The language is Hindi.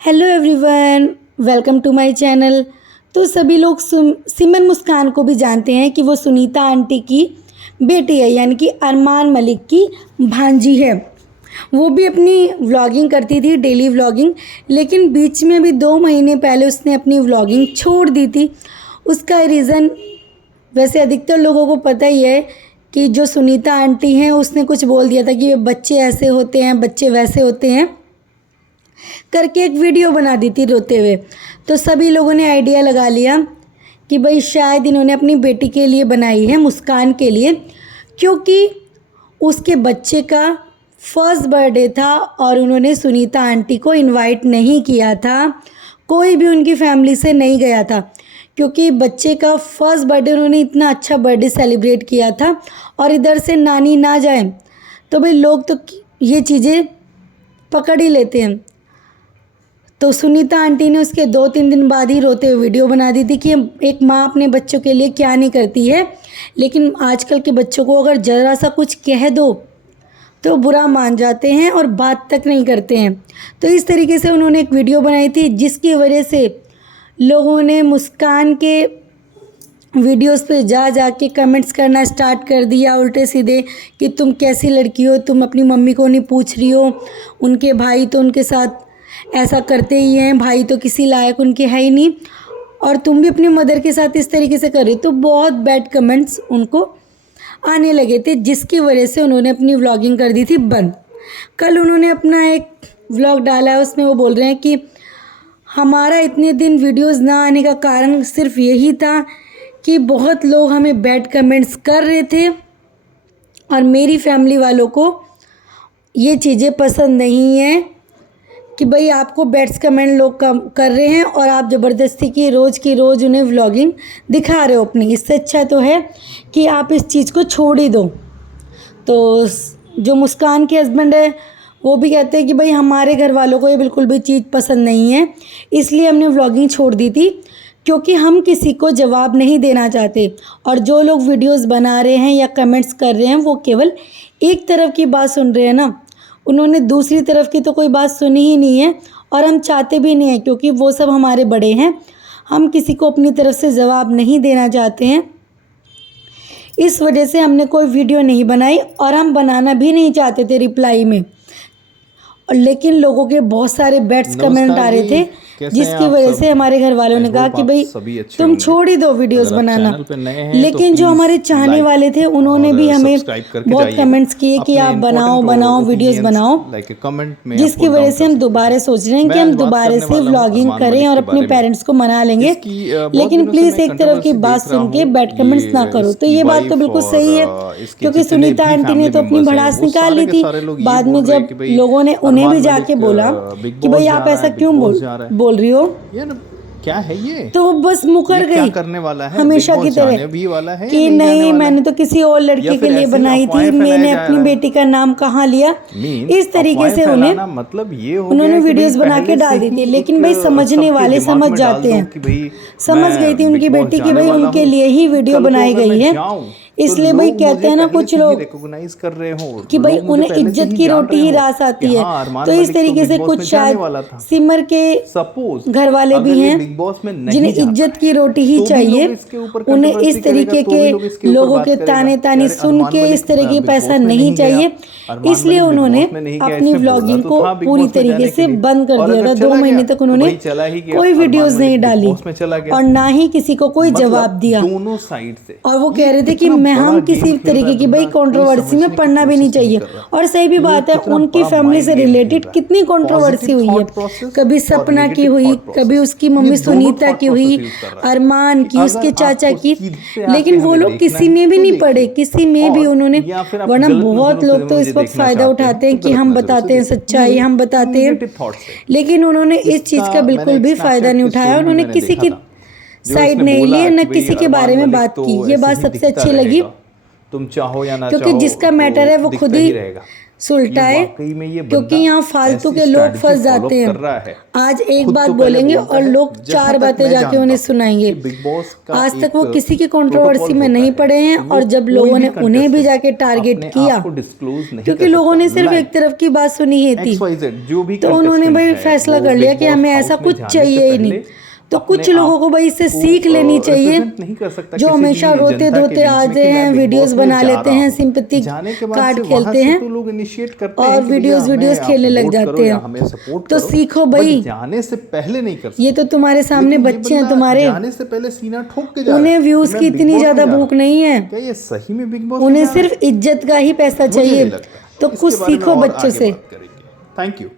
Hello everyone, welcome to my channel. तो सभी लोग सिमर मुस्कान को भी जानते हैं कि वो सुनीता आंटी की बेटी है, यानी कि अरमान मलिक की भांजी है। वो भी अपनी व्लॉगिंग करती थी, डेली व्लॉगिंग, लेकिन बीच में भी 2 महीने पहले उसने अपनी व्लॉगिंग छोड़ दी थी। उसका रीज़न वैसे अधिकतर लोगों को पता ही है कि जो सुनीता आंटी हैं उसने कुछ बोल दिया था कि बच्चे ऐसे होते हैं, बच्चे वैसे होते हैं करके एक वीडियो बना दी थी रोते हुए। तो सभी लोगों ने आइडिया लगा लिया कि भाई शायद इन्होंने अपनी बेटी के लिए बनाई है, मुस्कान के लिए, क्योंकि उसके बच्चे का फर्स्ट बर्थडे था और उन्होंने सुनीता आंटी को इनवाइट नहीं किया था। कोई भी उनकी फैमिली से नहीं गया था, क्योंकि बच्चे का फर्स्ट बर्थडे उन्होंने इतना अच्छा बर्थडे सेलिब्रेट किया था और इधर से नानी ना जाए तो भाई लोग तो ये चीज़ें पकड़ ही लेते हैं। तो सुनीता आंटी ने उसके 2-3 दिन बाद ही रोते हुए वीडियो बना दी थी कि एक माँ अपने बच्चों के लिए क्या नहीं करती है, लेकिन आजकल के बच्चों को अगर ज़रा सा कुछ कह दो तो बुरा मान जाते हैं और बात तक नहीं करते हैं। तो इस तरीके से उन्होंने एक वीडियो बनाई थी, जिसकी वजह से लोगों ने मुस्कान के वीडियोस पे जा के कमेंट्स करना स्टार्ट कर दिया उल्टे सीधे कि तुम कैसी लड़की हो, तुम अपनी मम्मी को नहीं पूछ रही हो, उनके भाई तो उनके साथ ऐसा करते ही हैं, भाई तो किसी लायक उनके है ही नहीं, और तुम भी अपनी मदर के साथ इस तरीके से कर रही। तो बहुत बैड कमेंट्स उनको आने लगे थे, जिसकी वजह से उन्होंने अपनी व्लॉगिंग कर दी थी बंद। कल उन्होंने अपना एक व्लॉग डाला है, उसमें वो बोल रहे हैं कि हमारा इतने दिन वीडियोस ना आने का कारण सिर्फ यही था कि बहुत लोग हमें बैड कमेंट्स कर रहे थे और मेरी फैमिली वालों को ये चीज़ें पसंद नहीं है कि भाई आपको बैड्स कमेंट लोग कर रहे हैं और आप ज़बरदस्ती की रोज़ उन्हें व्लॉगिंग दिखा रहे हो अपनी। इससे अच्छा तो है कि आप इस चीज़ को छोड़ ही दो। तो जो मुस्कान के हस्बैंड है वो भी कहते हैं कि भाई हमारे घर वालों को ये बिल्कुल भी चीज़ पसंद नहीं है, इसलिए हमने व्लॉगिंग छोड़ दी थी, क्योंकि हम किसी को जवाब नहीं देना चाहते। और जो लोग वीडियोस बना रहे हैं या कमेंट्स कर रहे हैं वो केवल एक तरफ की बात सुन रहे हैं ना, उन्होंने दूसरी तरफ की तो कोई बात सुनी ही नहीं है और हम चाहते भी नहीं हैं, क्योंकि वो सब हमारे बड़े हैं। हम किसी को अपनी तरफ से जवाब नहीं देना चाहते हैं, इस वजह से हमने कोई वीडियो नहीं बनाई और हम बनाना भी नहीं चाहते थे रिप्लाई में। और लेकिन लोगों के बहुत सारे बैड्स कमेंट आ रहे थे, जिसकी वजह से हमारे घर वालों ने कहा कि भाई तुम छोड़ ही दो वीडियोस बनाना। लेकिन जो हमारे चाहने वाले थे उन्होंने भी हमें बहुत कमेंट्स किए कि आप बनाओ वीडियोस बनाओ, जिसकी वजह से हम दोबारा सोच रहे हैं कि हम दोबारा से व्लॉगिंग करें और अपने पेरेंट्स को मना लेंगे। लेकिन प्लीज़ एक तरफ की बात सुन के बैड कमेंट्स ना करो। तो ये बात तो बिल्कुल सही है, क्योंकि सुनीता आंटी ने तो अपनी भड़ास निकाल ली थी। बाद में जब लोगों ने उन्हें भी जाके बोला कि भाई आप ऐसा क्यों बोल रही हो, क्या है ये, तो वो बस मुकर गई करने वाला है हमेशा की तरह भी वाला है कि नहीं मैंने तो किसी और लड़की के लिए बनाई थी, मैंने अपनी बेटी का नाम कहाँ लिया। इस तरीके से उन्हें मतलब ये उन्होंने वीडियोस बना के डाल दी थी। लेकिन भाई समझने वाले समझ जाते हैं, समझ गई थी उनकी बेटी की भाई उनके लिए ही वीडियो बनाई गई है। इसलिए भाई कहते हैं ना कुछ लोग रिकॉग्नाइज कर रहे हो कि भाई उन्हें इज्जत की रोटी ही रास आती है। तो इस तरीके से कुछ शायद सिमर के घर वाले भी हैं जिन्हें इज्जत की रोटी ही चाहिए, उन्हें इस तरीके के लोगों के ताने सुन के इस तरह की पैसा नहीं चाहिए। इसलिए उन्होंने अपनी व्लॉगिंग को पूरी तरीके से बंद कर दिया था। 2 महीने तक उन्होंने कोई वीडियोस नहीं डाली और ना ही किसी को कोई जवाब दिया। और वो कह रहे थे कि हम किसी तरीके की भाई कंट्रोवर्सी में पढ़ना भी नहीं चाहिए। और सही भी बात है, उनकी फैमिली से रिलेटेड कितनी कंट्रोवर्सी हुई है, कभी सपना की हुई, कभी उसकी मम्मी सुनीता की हुई, अरमान की, उसके चाचा की, लेकिन वो लोग किसी में भी नहीं पढ़े, किसी में भी उन्होंने। वरना बहुत लोग तो इस वक्त फायदा उठाते हैं कि हम बताते हैं सच्चाई, हम बताते हैं, लेकिन उन्होंने इस चीज का बिल्कुल भी फायदा नहीं उठाया। उन्होंने किसी की साइड नहीं ली, न किसी के बारे में बात की। ये बात सबसे अच्छी लगी तुम चाहो या ना क्योंकि चाहो जिसका तो मैटर है वो दिखता खुद ही रहेगा। सुलटा ये है, वाकई में ये क्योंकि बंदा यहाँ फालतू ऐसी के लोग strategy फंस follow जाते कर रहा हैं। है। आज एक खुद बात तो पहले बोलेंगे बोलता और है, लोग जहाँ 4 तक बातें मैं जाके जानता उन्हें हूँ सुनाएंगे। कि बिग बॉस का आज तक एक वो किसी की प्रोटोकॉल कंट्रोवर्सी में होता नहीं है पड़े हैं, कि वो और जब कोई लोगों भी ने उन्हें भी contestant जाके टारगेट अपने किया, आप को disclose नहीं क्योंकि कर लोगों ने सकता। सिर्फ Like एक तरफ की बात सुनी ही थी, XYZ जो भी तो उन्होंने contestant भाई है, फैसला वो कर लिया बिग कि बॉस हमें हाउस ऐसा में कुछ जाने से चाहिए ही पहले नहीं। तो अपने कुछ लोगों आप को भाई इससे को, सीख लेनी चाहिए। represent नहीं कर सकता जो किसी भी हमेशा रोते जनता के धोते बीच में आते कि मैं हैं, बिग वीडियोस बॉस में बना जा लेते रहा हैं, हूँ। सिंपैथी जाने के बाद कार्ड से वहां खेलते से हैं तो लोग इनिशिएट करते और हैं कि भैया वीडियोस हमें आप खेलने लग वोट जाते करो या हैं। हमें सपोर्ट तो करो, सीखो बट भाई, जाने से पहले नहीं कर सकते। ये तो तुम्हारे सामने लेकिन ये बच्चे हैं बंदा तुम्हारे, जाने से पहले सीना ठोक के जा रहा उन्हें है कि व्यूज मैं की बिग इतनी बॉस में ज्यादा जा रहा भूख हूँ। नहीं है, क्या ये सही में बिग बॉस में उन्हें जा रहा है? सिर्फ इज्जत का ही पैसा मुझे चाहिए। नहीं लगता। तो इसके कुछ बारे में सीखो और बच्चों आगे से। बात करेंगे। Thank you.